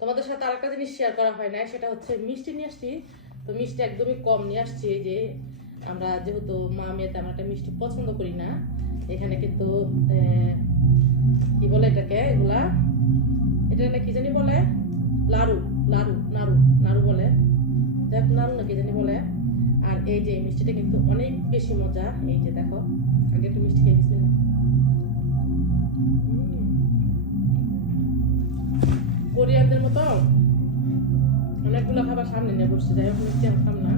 তোমাদের সাথে আরেকটা জিনিস শেয়ার করা হয় না, সেটা হচ্ছে মিষ্টি নিয়ে আসছি। তো মিষ্টি একদমই কম নিয়ে আসছি। এই যে আমরা যেহেতু মা মেয়ে তেমন একটা মিষ্টি পছন্দ করি না, এখানে কিন্তু কি বলে এটাকে, এগুলা এটা না কি জানি বলে, লাড়ু লাড়ু নাড়ু নাড়ু বলে, দেখ নাড়ু না কি জানি বলে। আর এই যে মিষ্টিটা কিন্তু অনেক বেশি মজা। এই যে দেখো, আগে একটু মিষ্টি খেয়ে দিচ্ছি না, কোরিয়ানদের মতো অনেকগুলো খাবার সামনে নিয়ে বসছে। যাই হোক মিষ্টি আমি খাম না।